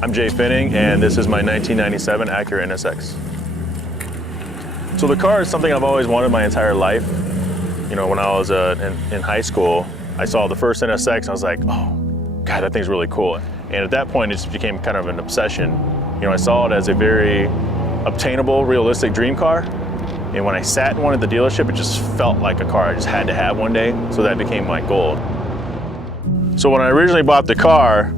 I'm Jhae Pfenning, and this is my 1997 Acura NSX. So the car is something I've always wanted my entire life. You know, when I was in high school, I saw the first NSX and I was like, oh, God, that thing's really cool. And at that point, it just became kind of an obsession. You know, I saw it as a very obtainable, realistic dream car. And when I sat in one at the dealership, it just felt like a car I just had to have one day. So that became my goal. So when I originally bought the car,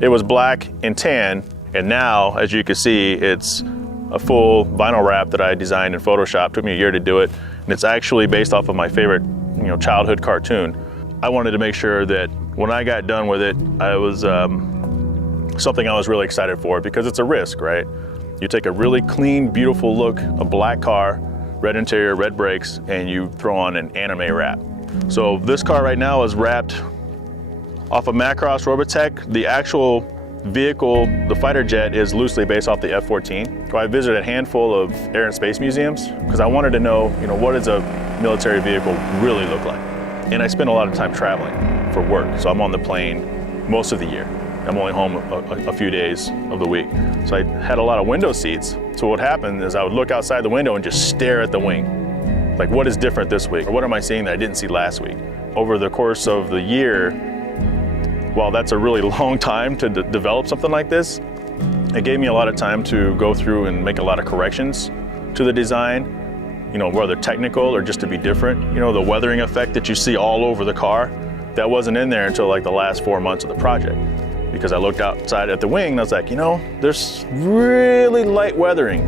it was black and tan, and now, as you can see, it's a full vinyl wrap that I designed in Photoshop. It took me a year to do it, and it's actually based off of my favorite, childhood cartoon. I wanted to make sure that when I got done with it, I was something I was really excited for, because it's a risk, right? You take a really clean, beautiful look, a black car, red interior, red brakes, and you throw on an anime wrap. So this car right now is wrapped off of Macross Robotech. The actual vehicle, the fighter jet, is loosely based off the F-14. So I visited a handful of air and space museums because I wanted to know, what does a military vehicle really look like? And I spend a lot of time traveling for work, so I'm on the plane most of the year. I'm only home a few days of the week. So I had a lot of window seats. So what happened is I would look outside the window and just stare at the wing. Like, what is different this week? Or what am I seeing that I didn't see last week? Over the course of the year, while that's a really long time to develop something like this, it gave me a lot of time to go through and make a lot of corrections to the design, whether technical or just to be different. The weathering effect that you see all over the car, that wasn't in there until like the last 4 months of the project. Because I looked outside at the wing and I was like, there's really light weathering.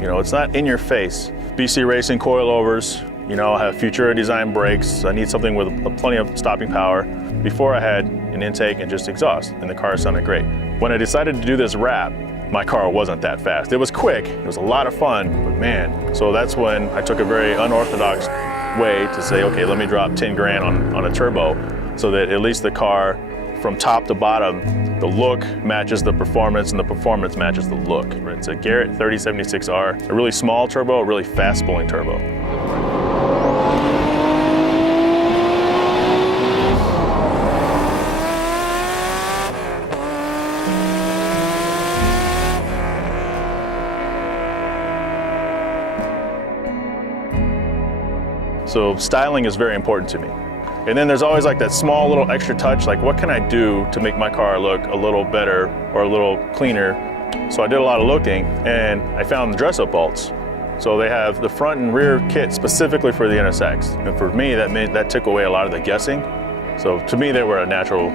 It's not in your face. BC Racing coilovers, I have Futura design brakes. I need something with plenty of stopping power. Before I had an intake and just exhaust, and the car sounded great. When I decided to do this wrap, my car wasn't that fast. It was quick, it was a lot of fun, but man. So that's when I took a very unorthodox way to say, okay, let me drop 10 grand on a turbo, so that at least the car, from top to bottom, the look matches the performance and the performance matches the look. It's a Garrett 3076R, a really small turbo, a really fast spooling turbo. So styling is very important to me. And then there's always like that small little extra touch, like what can I do to make my car look a little better or a little cleaner? So I did a lot of looking and I found the dress-up bolts. So they have the front and rear kit specifically for the NSX. And for me, that took away a lot of the guessing. So to me, they were a natural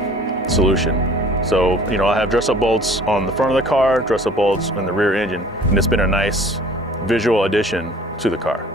solution. So, I have dress-up bolts on the front of the car, dress-up bolts in the rear engine, and it's been a nice visual addition to the car.